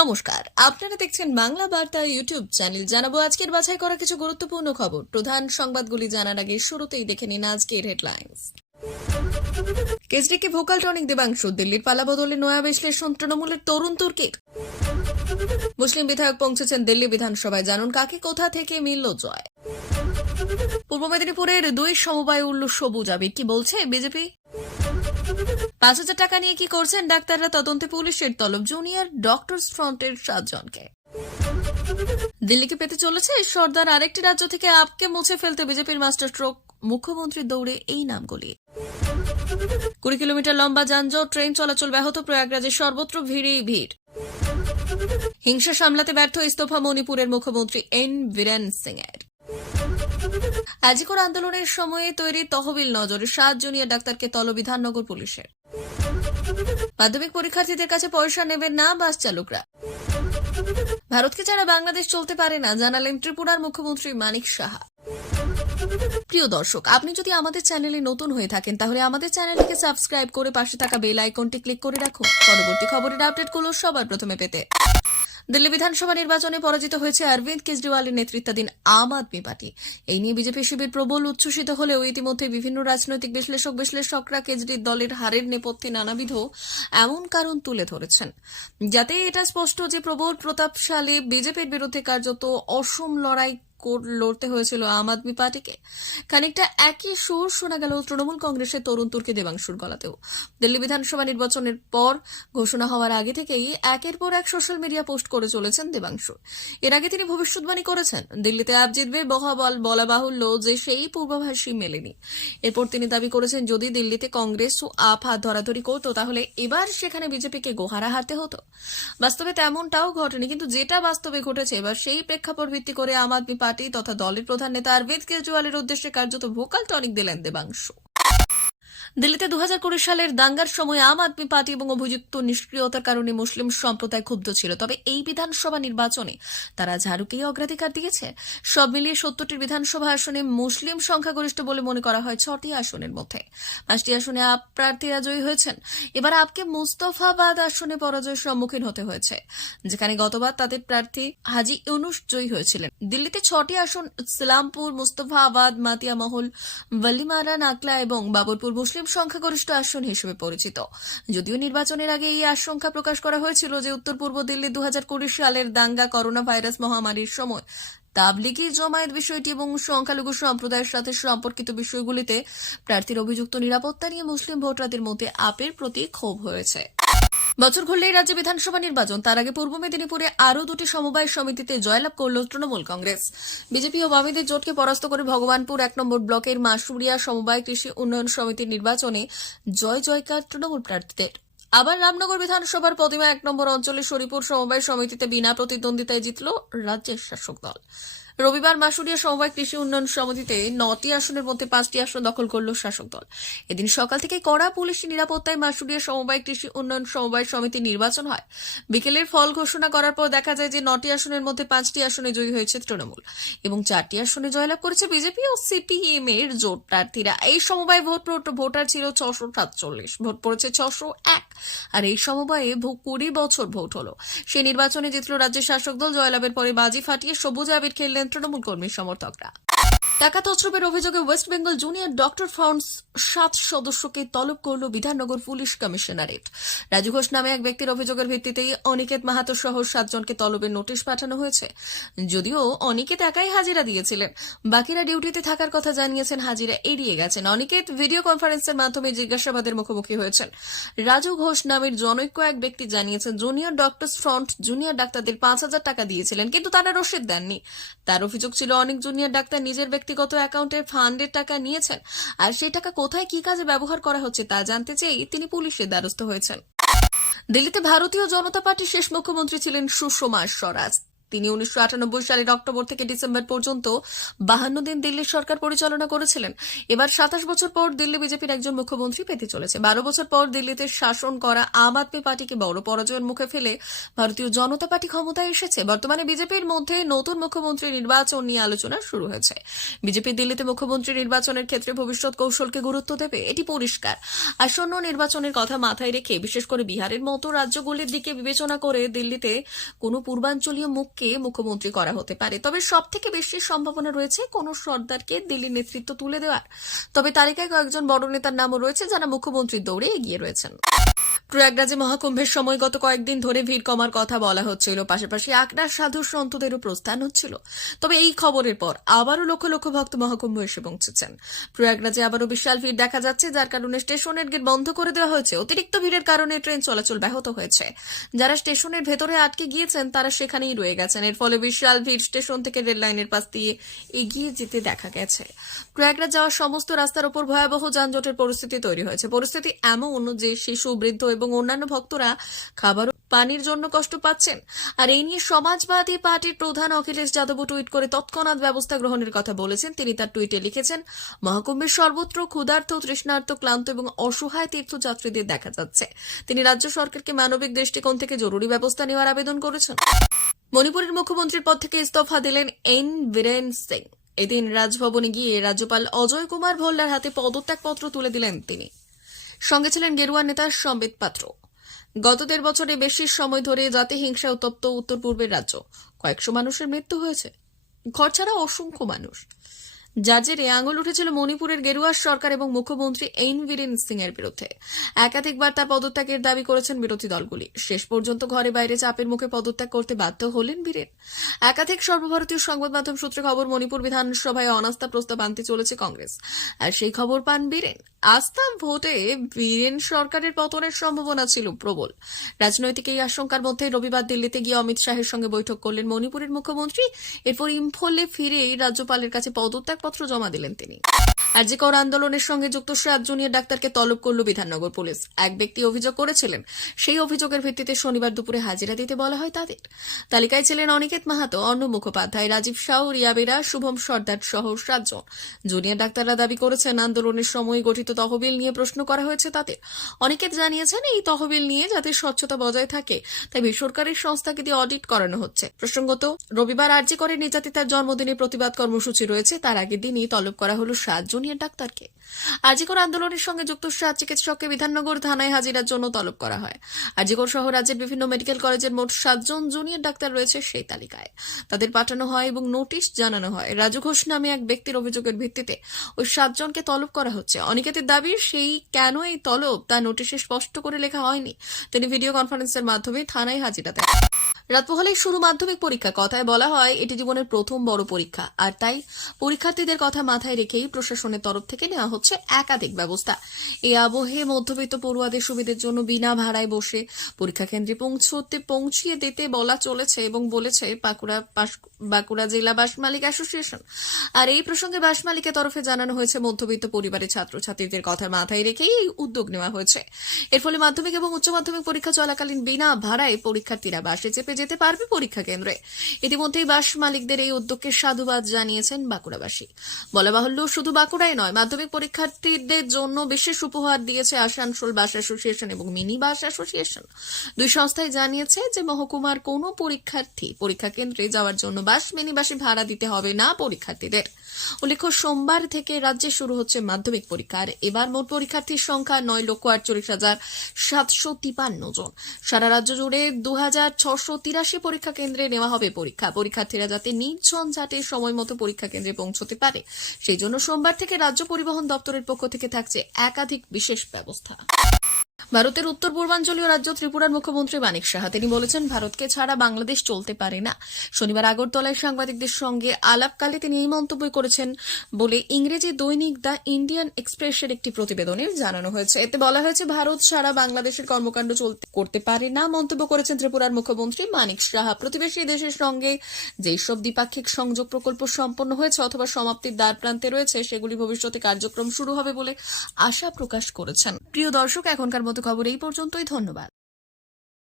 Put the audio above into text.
নমস্কার, আপনারা দেখছেন বাংলা বার্তা ইউটিউব চ্যানেল। জানাবো আজকের বাছাই করা কিছু গুরুত্বপূর্ণ খবর। প্রধান সংবাদগুলি জানার আগে শুরুতেই দেখে নিন আজকের হেডলাইন্স। কেজরিকে ভোকাল টনিক দেবাংশু, দিল্লির পালা বদলে নয়া বিশ্লেষণ তৃণমূলের তরুণ তুর্কির। মুসলিম বিধায়ক পৌঁছেছেন দিল্লি বিধানসভায়, জানুন কাকে কোথা থেকে মিলল জয়। পূর্ব মেদিনীপুরের 2 সমবায় উঠল সবুজ আবির, কি বলছে বিজেপি? 5,000 টাকা নিয়ে কি করছেন ডাক্তাররা, তদন্তে পুলিশের তলব জুনিয়র ডক্টরস ফ্রন্টের 7 জনকে। দিল্লিকে পেতে চলেছে সর্দার, আরেকটি রাজ্য থেকে আপকে মুছে ফেলতে বিজেপির মাস্টার স্ট্রোক, মুখ্যমন্ত্রীর দৌড়ে এই নামগুলি। 20 কিলোমিটার লম্বা যানজট, ট্রেন চলাচল ব্যাহত, প্রয়াগরাজের সর্বত্র ভিড়েই ভিড়। হিংসা সামলাতে ব্যর্থ, ইস্তফা মণিপুরের মুখ্যমন্ত্রী এন বীরেন সিং এর। আজিকর আন্দোলনের সময়ে তৈরি তহবিল নজরে, 7 জুনিয়র ডাক্তারকে তলব বিধাননগর পুলিশের। মাধ্যমিক পরীক্ষার্থীদের কাছে পয়সা নেবেন না বাস চালকরা। ভারতকে ছাড়া বাংলাদেশ চলতে পারে না, জানালেন ত্রিপুরার মুখ্যমন্ত্রী মানিক সাহা। প্রিয় দর্শক, আপনি যদি আমাদের চ্যানেলে নতুন হয়ে থাকেন তাহলে আমাদের চ্যানেলটিকে সাবস্ক্রাইব করে পাশে থাকা বেল আইকনটি ক্লিক করে রাখুন পরবর্তী খবরের আপডেটগুলো সবার প্রথমে পেতে। দিল্লি বিধানসভা নির্বাচনে পরাজিত হয়েছে অরবিন্দ কেজরিওয়ালের নেতৃত্বাধীন আম আদমি পার্টি। এই নিয়ে বিজেপি শিবির প্রবল উচ্ছ্বসিত হলেও ইতিমধ্যে বিভিন্ন রাজনৈতিক বিশ্লেষকরা কেজরির দলের হারের নেপথ্যে নানাবিধ এমন কারণ তুলে ধরেছেন, যাতে এটা স্পষ্ট যে প্রবল প্রতাপশালী বিজেপির বিরুদ্ধে কার্যত অসম লড়াই লড়তে হয়েছিল আম আদমি পার্টিকে। খানিকটা একই সুর শোনা গেল তৃণমূল কংগ্রেসের তরুণ তুর্কি দেবাংশুর গলাতেও। দিল্লি বিধানসভা নির্বাচনের পর ঘোষণা হওয়ার আগে থেকেই একের পর এক সোশ্যাল মিডিয়া পোস্ট করে চলেছেন দেবাংশু। এর আগে তিনি ভবিষ্যৎবাণী করেছেন দিল্লিতে আপ জিতবে, বলা বাহুল্য যে সেই পূর্বাভাসই মেলেনি। এরপর তিনি দাবি করেছেন যদি দিল্লিতে কংগ্রেস ও আপ হাত ধরাধরি করতো তাহলে এবার সেখানে বিজেপিকে গোহারা হারতে হতো। বাস্তবে তেমনটাও ঘটেনি, কিন্তু যেটা বাস্তবে ঘটেছে এবার সেই প্রেক্ষাপট ভিত্তি করে আম আদমি পার্টি তথা দলের প্রধান নেতা অরবিন্দ কেজরিওয়ালের উদ্দেশ্যে কার্যত ভোকাল টনিক দিলেন দেবাংশু। দিল্লিতে 2020 সালের দাঙ্গার সময় আম আদমি পার্টি এবং অভিযুক্ত নিষ্ক্রিয়তার কারণে মুসলিম সম্প্রদায় ক্ষুব্ধ ছিল, তবে এই বিধানসভা নির্বাচনে তারা ঝাড়ুকেই অগ্রাধিকার দিয়েছে। সব মিলিয়ে 70টি বিধানসভা আসনে মুসলিম সংখ্যাগরিষ্ঠ বলে মনে করা হয় 6টি আসনের মধ্যে। 5টি আসনে আপ প্রার্থীরা জয়ী হয়েছেন। এবার আপকে মুস্তফাবাদ আসনে পরাজয়ের সম্মুখীন হতে হয়েছে, যেখানে গতবার তাদের প্রার্থী হাজি ইউনুস জয়ী হয়েছিলেন। দিল্লিতে 6টি আসন ইসলামপুর, মুস্তফাবাদ, মাতিয়া মহল, ওয়ালিমারা, নাকলা এবং বাবরপুর মুসলিম সংখ্যাগরিষ্ঠ আসন হিসেবে পরিচিত। যদিও নির্বাচনের আগে এই আশঙ্কা প্রকাশ করা হয়েছিল যে উত্তর পূর্ব দিল্লি 2020 সালের দাঙ্গা, করোনা ভাইরাস মহামারীর সময় তাবলিগি জমায়েত বিষয়টি এবং সংখ্যালঘু সম্প্রদায়ের সাথে সম্পর্কিত বিষয়গুলিতে প্রার্থীর অভিযুক্ত নিরাপত্তা নিয়ে মুসলিম ভোটারদের মধ্যে আপের প্রতি ক্ষোভ হয়েছে। বছর ঘুরলেই রাজ্যে বিধানসভা নির্বাচন, তার আগে পূর্ব মেদিনীপুরে আরও 2টি সমবায় সমিতিতে জয়লাভ করল তৃণমূল কংগ্রেস। বিজেপি ও বামেদের জোটকে পরাস্ত করে ভগবানপুর 1 নম্বর ব্লকের মাসুরিয়া সমবায় কৃষি উন্নয়ন সমিতির নির্বাচনে জয়কার তৃণমূল প্রার্থীদের। আবার রামনগর বিধানসভার প্রতিমা 1 নম্বর অঞ্চলের শরীপুর সমবায় সমিতিতে বিনা প্রতিদ্বন্দ্বিতায় জিতল রাজ্যের শাসক দল। রবিবার মাসুরিয়া সমবায় কৃষি উন্নয়ন সমিতিতে 9টি আসনের মধ্যে 5টি আসন দখল করল শাসক দল। এদিন সকাল থেকে কড়া পুলিশি নিরাপত্তায় মাসুরিয়া সমবায় কৃষি উন্নয়ন সমবায় সমিতির নির্বাচন হয়। বিকেলের ফল ঘোষণা করার পর দেখা যায় যে 9টি আসনের মধ্যে 5টি আসনে জয়ী হয়েছে তৃণমূল এবং 4টি আসনে জয়লাভ করেছে বিজেপি ও সিপিএম এর জোট প্রার্থীরা। এই সমবায় ভোটার ছিল 647, ভোট পড়েছে 601, আর এই সমবায়ে 20 বছর ভোট হলো। সেই নির্বাচনে জিতল রাজ্যের শাসক দল। জয়লাভের পরে বাজি ফাটিয়ে সবুজ আবির খেললেন তৃণমূল কর্মী সমর্থকরা। টাকা তছরুপের অভিযোগে West Bengal junior doctor fronts 7 সদস্যকে তলব করল বিধাননগর পুলিশ কমিশনারেট। রাজু ঘোষ নামে এক ব্যক্তির অভিযোগের ভিত্তিতেই অনিকেত মাহাতো সহ 7 জনকে তলবের নোটিশ পাঠানো হয়েছে। যদিও অনিকেত একাই হাজিরা দিয়েছিলেন, বাকিরা ডিউটিতে থাকার কথা জানিয়েছেন, হাজিরা এড়িয়ে গেছেন। অনিকেত ভিডিও কনফারেন্সের মাধ্যমে জিজ্ঞাসাবাদের মুখোমুখি হয়েছেন। রাজু ঘোষ নামের জনৈক এক ব্যক্তি জানিয়েছেন জুনিয়র ডক্টরস ফ্রন্ট জুনিয়র ডাক্তারদের 5,000 টাকা দিয়েছিলেন, কিন্তু তারা রসিদ দেননি। তার অভিযোগ ছিল অনেক জুনিয়র ডাক্তার নিজের ব্যক্তিগত অ্যাকাউন্টের ফান্ডের টাকা নিয়েছেন, আর সেই টাকা কোথায় কি কাজে ব্যবহার করা হচ্ছে তা জানতে চেয়ে তিনি পুলিশের দ্বারস্থ হয়েছেন। দিল্লিতে ভারতীয় জনতা পার্টির শেষ মুখ্যমন্ত্রী ছিলেন সুষমা স্বরাজ। তিনি 1998 সালের অক্টোবর থেকে ডিসেম্বর পর্যন্ত 52 দিন দিল্লির সরকার পরিচালনা করেছিলেন। এবার 27 বছর পর দিল্লি বিজেপির একজন মুখ্যমন্ত্রী পেতে চলেছে। 12 বছর পর দিল্লিতে শাসন করা আম আদমি পার্টিকে বড় পরাজয়ের মুখে ফেলে ভারতীয় জনতা পার্টি ক্ষমতায় এসেছে। বর্তমানে বিজেপির মধ্যে নতুন মুখ্যমন্ত্রী নির্বাচন নিয়ে আলোচনা শুরু হয়েছে। বিজেপি দিল্লিতে মুখ্যমন্ত্রী নির্বাচনের ক্ষেত্রে ভবিষ্যৎ কৌশলকে গুরুত্ব দেবে, এটি পরিষ্কার। আসন্ন নির্বাচনের কথা মাথায় রেখে বিশেষ করে বিহারের মতো রাজ্যগুলির দিকে বিবেচনা করে দিল্লিতে কোনো পূর্বাঞ্চলীয় মুখকে মুখ্যমন্ত্রী করা হতে পারে। তবে সব থেকে বেশি সম্ভাবনা রয়েছে কোন সর্দারকে দিল্লির নেতৃত্ব তুলে দেওয়ার। তবে তালিকায় কয়েকজন বড় নেতার নামও রয়েছে যারা মুখ্যমন্ত্রীর দৌড়ে এগিয়ে রয়েছেন। প্রয়াগরাজে মহাকুম্ভের সময় গত কয়েকদিন ধরে ভিড় কমার কথা বলা হচ্ছিল, পাশাপাশি আকড়ার সাধু সন্তদেরও প্রস্থান হচ্ছিল। তবে এই খবরের পর আবারও লক্ষ লক্ষ ভক্ত মহাকুম্ভ এসে পৌঁছেছেন। প্রয়াগরাজে আবারও বিশাল ভিড় দেখা যাচ্ছে, যার কারণে স্টেশনের গেট বন্ধ করে দেওয়া হয়েছে। অতিরিক্ত ভিড়ের কারণে ট্রেন চলাচল ব্যাহত হয়েছে। যারা স্টেশনের ভেতরে আটকে গিয়েছেন তারা সেখানেই রয়ে গেছেন। এর ফলে বিশাল ভিড় স্টেশন থেকে রেল লাইনের পাশ দিয়ে এগিয়ে যেতে দেখা গেছে। প্রয়াগরাজ যাওয়ার সমস্ত রাস্তার উপর ভয়াবহ যানজটের পরিস্থিতি তৈরি হয়েছে। পরিস্থিতি এমন যে শিশু, বৃদ্ধ এবং অন্যান্য ভক্তরা খাবার পানির জন্য কষ্ট পাচ্ছেন। আর এই নিয়ে সমাজবাদী পার্টির প্রধান অখিলেশ যাদব টুইট করে তৎক্ষণাৎ ব্যবস্থা গ্রহণের কথা বলেছেন। তিনি তার টুইটে লিখেছেন, মহাকুম্ভের সর্বত্র ক্ষুধার্ত, তৃষ্ণার্ত, ক্লান্ত এবং অসহায় তীর্থযাত্রীদের দেখা যাচ্ছে। তিনি রাজ্য সরকারকে মানবিক দৃষ্টিকোণ থেকে জরুরি ব্যবস্থা নেওয়ার আবেদন করেছেন। মণিপুরের মুখ্যমন্ত্রীর পদ থেকে ইস্তফা দিলেন এন বীরেন সিং। এদিন রাজভবনে গিয়ে রাজ্যপাল অজয় কুমার ভল্লার হাতে পদত্যাগপত্র তুলে দিলেন তিনি। সঙ্গে ছিলেন গেরুয়া নেতা সম্বিত পাত্র। গত 1.5 বছরে বেশি সময় ধরে জাতি হিংসা উত্তপ্ত উত্তর পূর্বের রাজ্য। কয়েকশো মানুষের মৃত্যু হয়েছে, ঘর ছাড়া অসংখ্য মানুষ। যার জেরে আঙুল উঠেছিল মণিপুরের গেরুয়া সরকার এবং মুখ্যমন্ত্রী এন বীরেন সিং এর বিরুদ্ধে। একাধিকবার তার পদত্যাগের দাবি করেছেন বিরোধী দলগুলি। শেষ পর্যন্ত ঘরে বাইরে চাপের মুখে পদত্যাগ করতে বাধ্য হলেন বীরেন। একাধিক সর্বভারতীয় সংবাদ মাধ্যম সূত্রে খবর, মণিপুর বিধানসভায় অনাস্থা প্রস্তাব আনতে চলেছে কংগ্রেস। আর সেই খবর পান বীরেন। আস্থা ভোটে বীরেন সরকারের পতনের সম্ভাবনা ছিল প্রবল। রাজনৈতিক এই আশঙ্কার মধ্যে রবিবার দিল্লিতে গিয়ে অমিত শাহের সঙ্গে বৈঠক করলেন মণিপুরের মুখ্যমন্ত্রী। এরপর ইম্ফলে ফিরে রাজ্যপালের কাছে পদত্যাগপত্র জমা দিলেন তিনি। আরজি কর আন্দোলনের সঙ্গে যুক্ত 7 জুনিয়র ডাক্তারকে তলব করল বিধাননগর পুলিশ। এক ব্যক্তি অভিযোগ করেছিলেন, সেই অভিযোগের ভিত্তিতে শনিবার দুপুরে হাজিরা দিতে বলা হয় তাদের। তালিকায় ছিলেন অনিকেত মাহাতো, অর্ণব মুখোপাধ্যায়, রাজীব সাউ, রিয়া বেরা, শুভম সর্দার সহ 7 জন। জুনিয়র ডাক্তাররা দাবি করেছেন, আন্দোলনের সময় গঠিত তহবিল নিয়ে প্রশ্ন করা হয়েছে তাদের। অনিকেত জানিয়েছেন, এই তহবিল নিয়ে যাতে স্বচ্ছতা বজায় থাকে তাই বেসরকারি সংস্থাকে দিয়ে অডিট করানো হচ্ছে। প্রসঙ্গত, রবিবার আরজি করে নির্যাতিতার জন্মদিনে প্রতিবাদ কর্মসূচি রয়েছে, তার আগের দিনই তলব করা হলো 7 জুনিয়র ডাক্তারকে। আরজিকর আন্দোলনের সঙ্গে যুক্ত 7 চিকিৎসককে বিধাননগর থানায় হাজিরার জন্য তলব করা হয়। আরজিকর সহ রাজ্যের বিভিন্ন মেডিকেল কলেজের মোট 7 জন জুনিয়র ডাক্তার রয়েছে সেই তালিকায়। তাদের পাঠানো হয় এবং নোটিশ জানানো হয়। রাজু ঘোষ নামে এক ব্যক্তির অভিযোগের ভিত্তিতে ওই 7 জনকে তলব করা হচ্ছে। অনিকেতের দাবি, সেই কেন এই তলব তা নোটিশে স্পষ্ট করে লেখা হয়নি। তিনি ভিডিও কনফারেন্সের মাধ্যমে থানায় হাজিরা দেন। রাত পোহালেই শুরু মাধ্যমিক পরীক্ষা। কথায় বলা হয় এটি জীবনের প্রথম বড় পরীক্ষা, আর তাই পরীক্ষার্থীদের কথা মাথায় রেখেই প্রশাসনের তরফ থেকে নেওয়া হচ্ছে একাধিক ব্যবস্থা। এই আবহে মধ্যবিত্ত পড়ুয়াদের সুবিধার জন্য বিনা ভাড়ায় বসে পরীক্ষা কেন্দ্রে পৌঁছিয়ে দিতে বলা চলেছে এবং বলেছে বাঁকুড়া জেলা বাস মালিক অ্যাসোসিয়েশন। আর এই প্রসঙ্গে বাস মালিকের তরফে জানানো হয়েছে, মধ্যবিত্ত পরিবারের ছাত্রছাত্রীদের কথা মাথায় রেখেই এই উদ্যোগ নেওয়া হয়েছে। এর ফলে মাধ্যমিক এবং উচ্চ মাধ্যমিক পরীক্ষা চলাকালীন বিনা ভাড়ায় পরীক্ষার্থীরা বাসে চেপে যেতে পারবে পরীক্ষা কেন্দ্রে। ইতিমধ্যেই বাস মালিকদের এই উদ্যোগকে সাধুবাদ জানিয়েছেন বাঁকুড়াবাসী। বলা বাহুল্য, শুধু বাঁকুড়াই নয়, মাধ্যমিক পরীক্ষার্থীদের জন্য বিশেষ উপহার দিয়েছে আসানসোল বাস অ্যাসোসিয়েশন এবং মিনি বাস অ্যাসোসিয়েশন। দুই সংস্থাই জানিয়েছে যে মহকুমার কোনো পরীক্ষার্থী পরীক্ষা কেন্দ্রে যাওয়ার জন্য বাস, মিনি বাসে ভাড়া দিতে হবে না পরীক্ষার্থীদের। উল্লেখ্য, সোমবার থেকে রাজ্যে শুরু হচ্ছে মাধ্যমিক পরীক্ষা। আর এবার মোট পরীক্ষার্থীর সংখ্যা 9,48,753 জন। সারা রাজ্য জুড়ে 2,683 পরীক্ষা কেন্দ্রে নেওয়া হবে পরীক্ষা। পরীক্ষার্থীরা যাতে নির্ঝঞ্ঝাটে সময় মতো পরীক্ষা কেন্দ্রে পৌঁছতে পারে, সেই জন্য সোমবার থেকে রাজ্য পরিবহন দপ্তরের পক্ষ থেকে থাকছে একাধিক বিশেষ ব্যবস্থা। ভারতের উত্তর পূর্বাঞ্চলীয় রাজ্য ত্রিপুরার মুখ্যমন্ত্রী মানিক সাহা তিনি বলেছেন, ভারতকে ছাড়া বাংলাদেশ চলতে পারে না। শনিবার আগরতলায় সাংবাদিকদের সঙ্গে আলাপকালে তিনি এই মন্তব্য করেছেন বলে ইংরেজি দৈনিক দ্য ইন্ডিয়ান এক্সপ্রেসের একটি প্রতিবেদনে জানানো হয়েছে। এতে বলা হয়েছে, ভারত ছাড়া বাংলাদেশের কর্মকাণ্ড করতে পারে না মন্তব্য করেছেন ত্রিপুরার মুখ্যমন্ত্রী মানিক সাহা। প্রতিবেশী দেশের সঙ্গে যেসব দ্বিপাক্ষিক সংযোগ প্রকল্প সম্পন্ন হয়েছে অথবা সমাপ্তির দ্বার প্রান্তে রয়েছে, সেগুলি ভবিষ্যতে কার্যক্রম শুরু হবে বলে আশা প্রকাশ করেছেন। প্রিয় দর্শক, এখনকার মতো খবর এই পর্যন্তই। ধন্যবাদ।